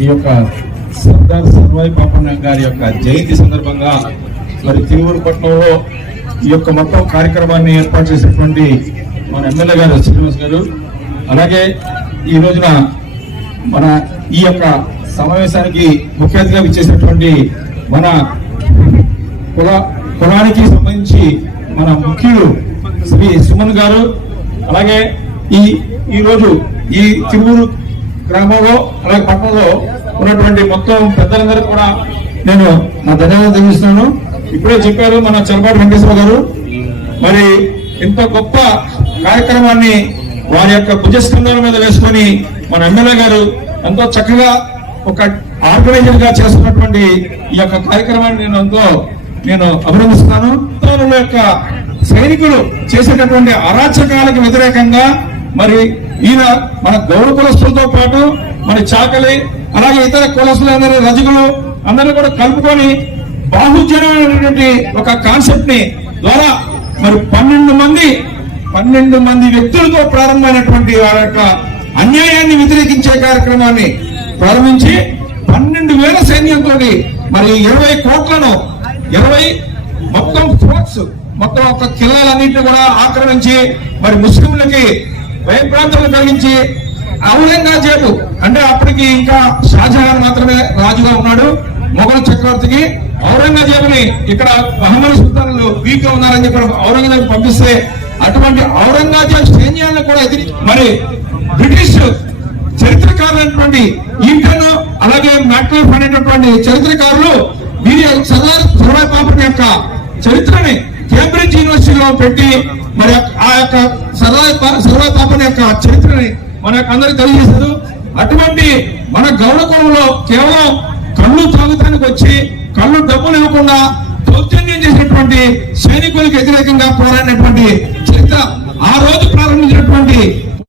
ఈ యొక్క సర్దార్ సర్వాయి పాపన్న గారి యొక్క జయంతి సందర్భంగా మరి తిరువురుపట్నంలో ఈ యొక్క మొత్తం కార్యక్రమాన్ని ఏర్పాటు చేసినటువంటి మన ఎమ్మెల్యే గారు శ్రీనివాస్ గారు అలాగే ఈ రోజున మన ఈ యొక్క సమావేశానికి ముఖ్య అతిథిగా విచ్చేసినటువంటి మన కుల కులానికి సంబంధించి మన ముఖ్యులు శ్రీ సుమన్ గారు అలాగే ఈ ఈరోజు ఈ తిరువురు గ్రామంలో అలాగే పట్టణంలో ఉన్నటువంటి మొత్తం పెద్దలందరూ కూడా నేను నా ధన్యవాదాలు తెలియజేస్తున్నాను. ఇప్పుడే చెప్పారు మన చలపాటి వెంకటేశ్వర గారు. మరి ఇంత గొప్ప కార్యక్రమాన్ని వారి యొక్క భుజస్కంధాల మీద వేసుకొని మన ఎమ్మెల్యే గారు ఎంతో చక్కగా ఒక ఆర్గనైజర్గా చేస్తున్నటువంటి ఈ యొక్క కార్యక్రమాన్ని నేను ఎంతో నేను అభినందిస్తున్నాను. యొక్క సైనికులు చేసేటటువంటి అరాచకాలకు వ్యతిరేకంగా మరి ఈయన మన గౌరవ కులస్తులతో పాటు మరి చాకలి అలాగే ఇతర కులస్తులందరూ రజకులు అందరూ కూడా కలుపుకొని బాహుజనం అనేటువంటి ఒక కాన్సెప్ట్ని ద్వారా మరి పన్నెండు మంది పన్నెండు మంది వ్యక్తులతో ప్రారంభమైనటువంటి వారి యొక్క అన్యాయాన్ని వ్యతిరేకించే కార్యక్రమాన్ని ప్రారంభించి పన్నెండు వేల సైన్యంతో మరి ఇరవై కోట్లను ఇరవై మొత్తం ఫోర్ట్స్ మొత్తం ఒక కిల్లాలన్నింటినీ కూడా ఆక్రమించి మరి ముస్లింలకి భయప్రాంతాలు కలిగించి ఔరంగజేబు అంటే అప్పటికి ఇంకా షాజహాన్ మాత్రమే రాజుగా ఉన్నాడు. మొఘల్ చక్రవర్తికి ఔరంగజేబుని ఇక్కడ మహమ్మద్ సుల్తాన్లు వీక్గా ఉన్నారని చెప్పి ఔరంగజేబు పంపిస్తే అటువంటి ఔరంగజేబు సైన్యాలను కూడా ఎదిరి మరి బ్రిటిష్ చరిత్రకారులైనటువంటి ఈటన్ అలాగే మ్యాక్లఫ్ అనేటటువంటి చరిత్రకారులు వీరి సర్దార్ సర్వాయి పాపన్ యొక్క చరిత్రని కేంబ్రిడ్జ్ యూనివర్సిటీలో పెట్టి మరి ఆ యొక్క సర్వాయి పా- యొక్క చరిత్రని మన అందరికి తెలియజేశారు. అటువంటి మన గౌరవంలో కేవలం కళ్ళు తాగుతానికి వచ్చి కళ్ళు డబ్బులు ఇవ్వకుండా దౌర్జన్యం చేసినటువంటి సైనికులకు వ్యతిరేకంగా పోరాడినటువంటి చరిత్ర ఆ రోజు ప్రారంభించినటువంటి